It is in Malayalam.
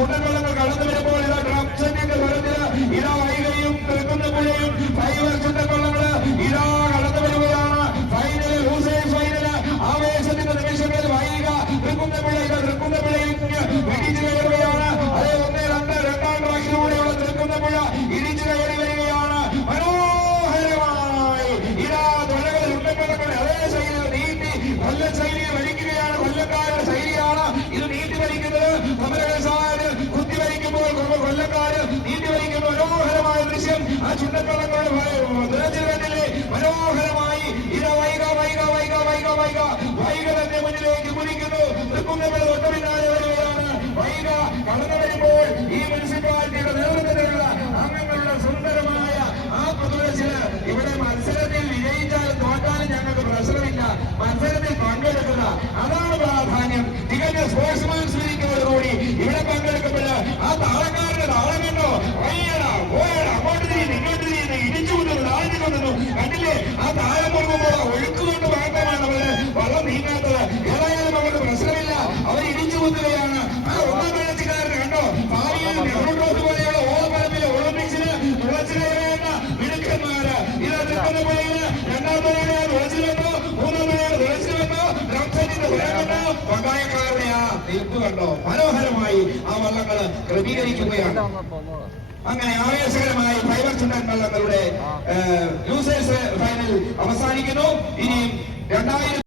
ചുണ്ടൻവള്ളങ്ങൾ കടന്നു വരുമ്പോൾ ഇതാ ഡ്രംസെറ്റിന്റെ സ്വരത്തില് ഇതാ വൈകയും തൃക്കുന്നപ്പുഴയും ഫൈവർ ചുണ്ടൻവള്ളങ്ങള് ഇതാ കടന്നു വരുകയാണ്. ഫൈനല് ലൂസേഴ്സ് ഫൈനല് ആവേശത്തിന്റെ നിമിഷങ്ങളിൽ വൈക തൃക്കുന്നപ്പുഴ ഇതാ തൃക്കുന്നപ്പുഴയിൽ ഇടിച്ചു കയറുകയാണ്. അതേ 1-2 രണ്ടാം ട്രാക്കിലൂടെയുള്ള തൃക്കുന്നപ്പുഴ ഇടിച്ചു കയറി വരികയാണ്. മനോഹരമായി ഇതാ തൊഴകൾ ചുണ്ടൻവള്ളങ്ങളുടെ അതേ ശൈലിയിൽ നീട്ടി കൊല്ല ശൈലിയെ വലിക്കുകയാണ്. കൊല്ലക്കാരുടെ ശൈലിയാണ് ഇത് നീട്ടി വലിക്കുന്നത്. സമരസാര് കുത്തിവലിക്കുമ്പോൾ കൊല്ലക്കാര് നീട്ടി വലിക്കുന്ന മനോഹരമായ ദൃശ്യം ആ ചുണ്ടൻവള്ളങ്ങളുടെ നിറച്ചിലെ മനോഹരമായി ഇത വൈക വൈക വൈക വൈക വൈക വൈക തന്നെ മുന്നിലേക്ക് കുതിക്കുന്നു. തൃക്കുന്നപ്പുഴ തൊട്ട് പിന്നാലെ വരികയാണ്. വൈക കടന്നു വരുമ്പോൾ ഈ മുനിസിപ്പാലിറ്റിയുടെ നേതൃത്വത്തിലുള്ള അംഗങ്ങളുടെ സുന്ദരമായ ആ പ്രദർശനം ഇവിടെ മത്സരത്തിൽ വിജയിച്ചാലും തോറ്റാലും ഞങ്ങൾക്ക് പ്രശ്നമില്ല. മത്സരത്തിൽ പങ്കെടുക്കുക അതാണ് പ്രാധാന്യം. തികഞ്ഞ സ്പോർട്സ്മാൻ സ്പിരിറ്റോടുകൂടി ഇവിടെ പങ്കെടുക്കുമ്പോൾ ആ താളക്കാരുടെ താളം കണ്ടോ? വയ്യടാ പോയടാ അങ്ങോട്ട് തിരിയുന്നു ഇങ്ങോട്ട് തിരിയുന്നു ഇടിച്ചു കൊണ്ടുവന്നു താഴ്ന്നു കൊണ്ടുവന്നു കണ്ടില്ലേ? ആ താഴെ പോകുമ്പോൾ ഒഴുക്കുകൊണ്ട് മാത്രമാണ് അവര് വള്ളം നീങ്ങാത്തത്. ഏതായാലും അവർക്ക് പ്രശ്നമില്ല. അവർ ഇടിച്ചു കൊത്തുകയാണ്. ആ ഒന്നാം വെള്ളത്തിക്കാരന് കണ്ടോ? ഭാവിയിൽ നെഹ്റു ട്രോഫി പോലെയുള്ള ഓളപ്പരപ്പിലെ ഒളിമ്പിക്സിന് തുളച്ചു കയറേണ്ട മിടുക്കന്മാര് ഇത് നിൽക്കുന്ന പോലെയാണ്. രണ്ടാം തവണ തുളച്ചു വന്നോ, മൂന്നാം തവണ തുളച്ചു വന്നോ, ഡ്രംസെറ്റിന്റെ സ്വരം കണ്ടോ, പങ്കായക്കാരുടെ ആ നിൽപ്പ് കണ്ടോ? മനോഹരമായി ആ വള്ളങ്ങള് ക്രമീകരിക്കുകയാണ്. അങ്ങനെ ആവേശകരമായി ഫൈവർ ചുണ്ടൻവള്ളങ്ങളുടെ ലൂസേഴ്സ് ഫൈനൽ അവസാനിക്കുന്നു. ഇനി 2000